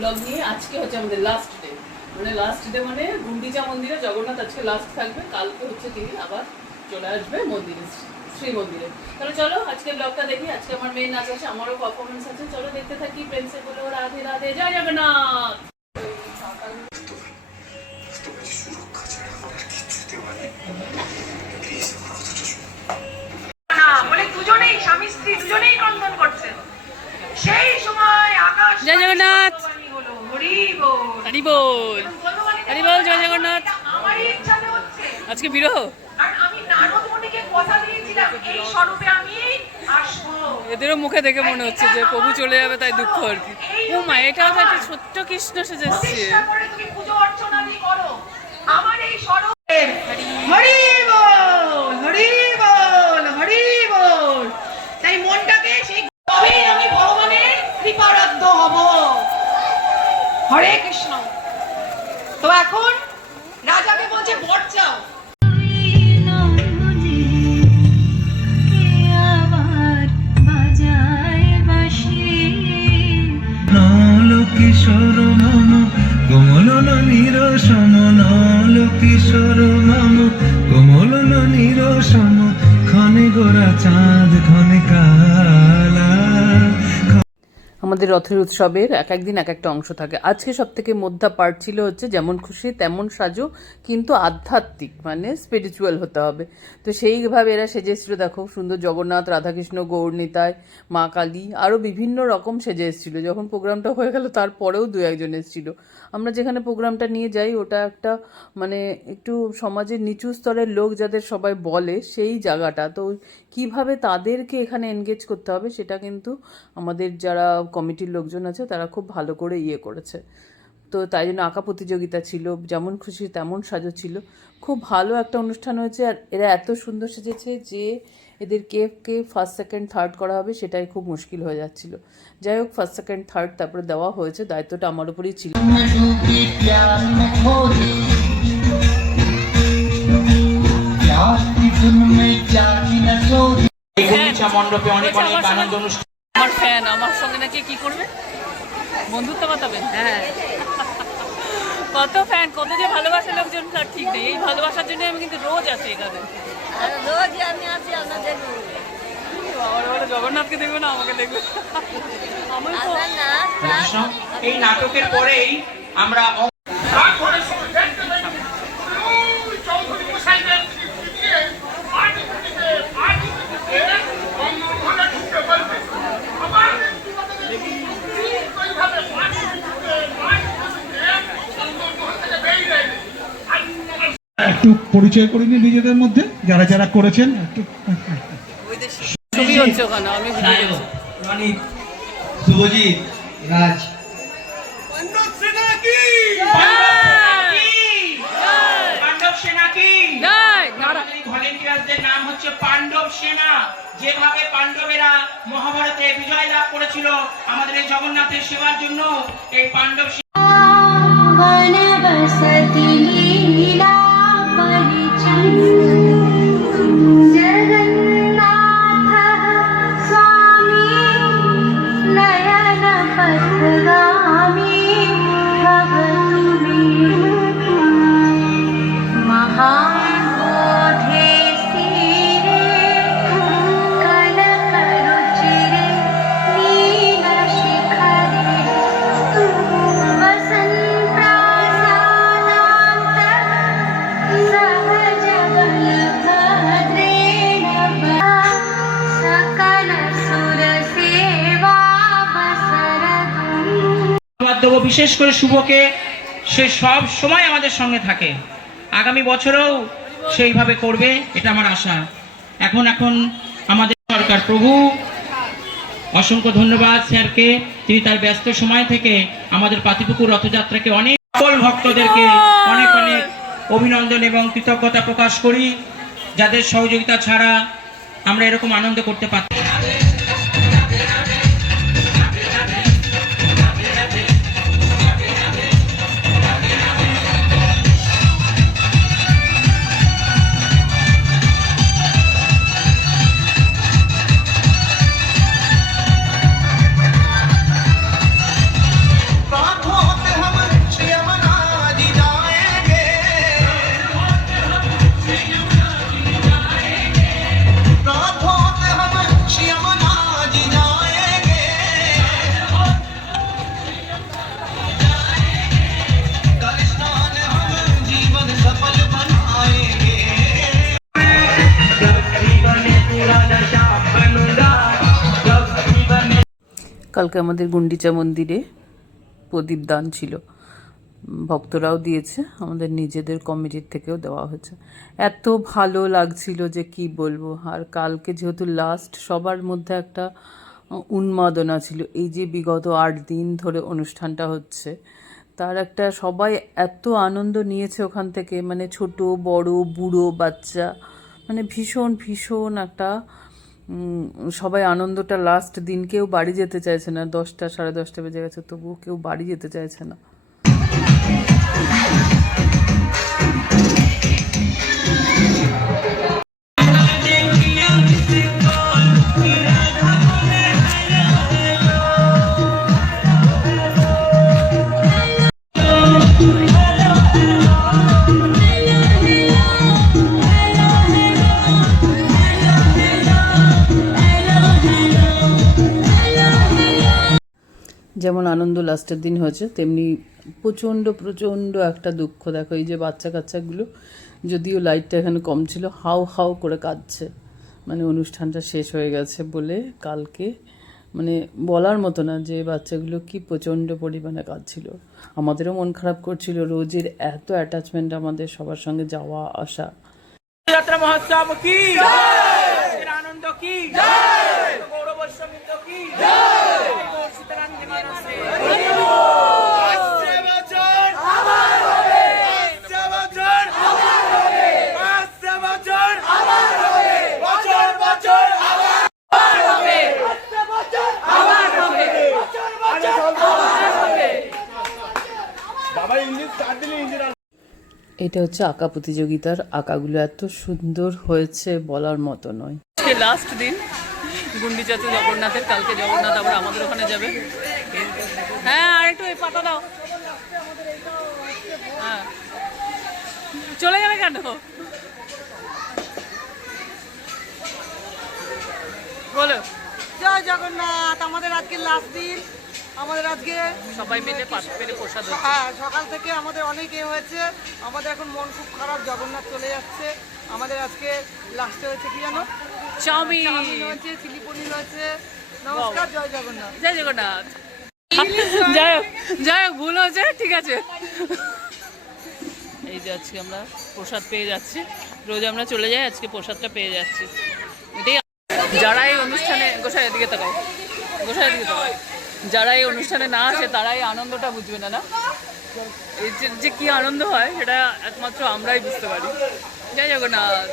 Blog নিয়ে আজকে হচ্ছে আমাদের লাস্ট ডে, মানে গুন্ডিচা মন্দিরে জগন্নাথ আজকে লাস্ট থাকবে, কালকে হচ্ছে তিনি আবার চলে আসবে মন্দিরে, শ্রী মন্দিরে। তাহলে চলো আজকে ব্লগটা দেখি। আজকে আমার মেন নাচ আছে, আমারও পারফরমেন্স আছে, চলো দেখতে থাকি। প্রেমসে বলো রাধে রাধে, জয় জগন্নাথ। দুজনেই স্বামী স্ত্রী দুজনেই ক্রন্দন করছেন। সেই সময় আকাশ জয় জগন্নাথ, হলো হরি বল হরি বল, হরি বল, জয় জগন্নাথ। আমারই ইচ্ছাতে হচ্ছে আজকে বিরহ, আর আমি নারদ মুনিকে কথা দিয়েছিলাম এই স্বরূপে আমি আসবো। এদেরও মুখে দেখে মনে হচ্ছে যে প্রভু চলে যাবে তাই দুঃখ আর কি। ও মা, এটাও তো একটা ছোট্ট কৃষ্ণ সেজেছে। তুমি পূজা অর্চনা দিয়ে করো আমার এই স্বরূপে। হরি বল হরি বল হরি বল। তাই মনটাকে সেই তবেই আমি ভগবানের কৃপারাধ্য হব। হরে কৃষ্ণ। তো এখন রাজাকে বলছে বর চাও। কিশোর মাম কোমল নিরসম, নল কিশোর মাম কোমল নিরসম, ক্ষণে গোরা চাঁদ ক্ষণে কালা। আমাদের রথের উৎসবের এক একদিন এক একটা অংশ থাকে। আজকে সব থেকে মধ্যা পার্ট ছিল হচ্ছে যেমন খুশি তেমন সাজো, কিন্তু আধ্যাত্মিক মানে স্পিরিচুয়াল হতে হবে। তো সেইভাবে এরা সেজে এসেছিল, দেখো সুন্দর জগন্নাথ, রাধাকৃষ্ণ, গৌরনিতাই, মা কালী, আরও বিভিন্ন রকম সেজে এসেছিলো। যখন প্রোগ্রামটা হয়ে গেল তারপরেও দু একজন এসেছিলো। আমরা যেখানে প্রোগ্রামটা নিয়ে যাই ওটা একটা মানে একটু সমাজের নিচু স্তরের লোক যাদের সবাই বলে সেই জায়গাটা, তো কিভাবে তাদেরকে এখানে এনগেজ করতে হবে সেটা কিন্তু আমাদের যারা কমিটির লোকজন আছে তারা খুব ভালো করে করেছে। তো তাই জন্য আঁকা প্রতিযোগিতা ছিল, যেমন খুশি তেমন সাজো ছিল। খুব ভালো একটা অনুষ্ঠান হয়েছে। আর এরা এত সুন্দর সেজেছে যে এদের কে ফার্স্ট সেকেন্ড থার্ড করা হবে সেটাই খুব মুশকিল হয়ে যাচ্ছিল। যাই হোক, ফার্স্ট সেকেন্ড থার্ড তারপরে দেওয়া হয়েছে, দায়িত্বটা আমার উপরেই ছিল। মণ্ডপে অনেক অনেক আনন্দ অনুষ্ঠান। আমার ফ্যান আমার সঙ্গে নাকি কি করবে, বন্ধুত্ব বাতাবেন। হ্যাঁ, কত ফ্যান, কত যে ভালোবাসার লোকজন তার ঠিক নেই। এই ভালোবাসার জন্য আমি কিন্তু রোজ আসি এখানে, রোজই আমি আসি আপনাদের। জগন্নাথকে দেখবে না আমাকে দেখবে। এই নাটকের পরেই আমরা একটু পরিচয় করে নিন নিজেদের মধ্যে, যারা যারা করেছেন একটু। ছবি হচ্ছে ওখানে, আমি রনিত, শুভজিৎ, রাজ। পাণ্ডব সেনা কি ভলেন্টিয়ারদের নাম হচ্ছে পাণ্ডব সেনা। যেভাবে পাণ্ডবেরা মহাভারতে বিজয় লাভ করেছিল আমাদের এই জগন্নাথের সেবার জন্য, এই পাণ্ডব দেব। বিশেষ করে শুভকে, সে সব সময় আমাদের সঙ্গে থাকে, আগামী বছরেও সেইভাবে করবে, এটা আমার আশা। এখন আমাদের সরকার প্রভু, অসংখ্য ধন্যবাদ স্যারকে, তিনি তার ব্যস্ত সময় থেকে আমাদের পাতিপুকুর রথযাত্রাকে অনেক সকল ভক্তদেরকে অনেক অনেক অভিনন্দন এবং কৃতজ্ঞতা প্রকাশ করি, যাদের সহযোগিতা ছাড়া আমরা এরকম আনন্দ করতে পারতাম। কালকে আমাদের গুন্ডিচা মন্দিরে প্রদীপ দান ছিল, ভক্তরাও দিয়েছে, আমাদের নিজেদের কমিটির থেকেও দেওয়া হয়েছে। এত ভালো লাগছিল যে কি বলবো। আর কালকে যেহেতু লাস্ট, সবার মধ্যে একটা উন্মাদনা ছিল, এই যে বিগত 8 দিন ধরে অনুষ্ঠানটা হচ্ছে, তার একটা সবাই এত আনন্দ নিয়েছে ওখান থেকে, মানে ছোট বড় বুড়ো বাচ্চা, মানে ভীষণ ভীষণ একটা সবাই আনন্দটা লাস্ট দিন। কেউ বাড়ি যেতে চাইছে না, 10টা 10:30 বেজে গেছে, তবুও কেউ বাড়ি যেতে চাইছে না। যেমন আনন্দ লাস্টের দিন হয়েছে, তেমনি প্রচণ্ড প্রচণ্ড একটা দুঃখ। দেখো এই যে বাচ্চা কাচ্চাগুলো, যদিও লাইটটা এখানে কম ছিল, হাউ হাউ করে কাঁদছে, মানে অনুষ্ঠানটা শেষ হয়ে গেছে বলে। কালকে মানে বলার মতো না যে বাচ্চাগুলো কি প্রচণ্ড পরিমাণে কাঁদছিল। আমাদেরও মন খারাপ করছিল, রোজের এত অ্যাটাচমেন্ট আমাদের সবার সঙ্গে যাওয়া আসা। যাত্রা মহোৎসব কি জয়, আনন্দ কি জয়, গৌরব সমৃদ্ধ কি জয়, সীতারাম দিবানসে এটা হচ্ছে আঁকা প্রতিযোগিতার আঁকাগুলো এত সুন্দর হয়েছে বলার মতো নয়। লাস্ট দিন গুন্ডিচা তো জগন্নাথের, কালকে জগন্নাথ আবার আমাদের ওখানে যাবে। হ্যাঁ আর একটু এই পাতা দাও। হ্যাঁ চলে যাবে কেন, বলো। জয় জগন্নাথ। আমাদের আজকে লাস্ট দিন, আমাদের আজকে সবাই মিলে পাশ পেরে প্রসাদ হচ্ছে। হ্যাঁ সকাল থেকে আমাদের অনেক হয়েছে, আমাদের এখন মন খুব খারাপ, জগন্নাথ চলে যাচ্ছে। আমাদের আজকে লাস্টে হয়েছে কি জানো, চাউমিন হয়েছে, চিলি পনির হয়েছে। নমস্কার, জয় জগন্নাথ। জয় জগন্নাথ। যাই হোক ভুল হয়েছে, ঠিক আছে। এই যে আজকে আমরা প্রসাদ পেয়ে যাচ্ছি, রোজ আমরা চলে যাই, আজকে প্রসাদটা পেয়ে যাচ্ছি। এটাই যারা এই অনুষ্ঠানে, গোসাইয়ের দিকে তাকাও, গোসাইয়ের দিকে তাকাও, যারা এই অনুষ্ঠানে না আসে তারাই আনন্দটা বুঝবে না। না এই যে কি আনন্দ হয় সেটা একমাত্র আমরাই বুঝতে পারি। জয় জগন্নাথ।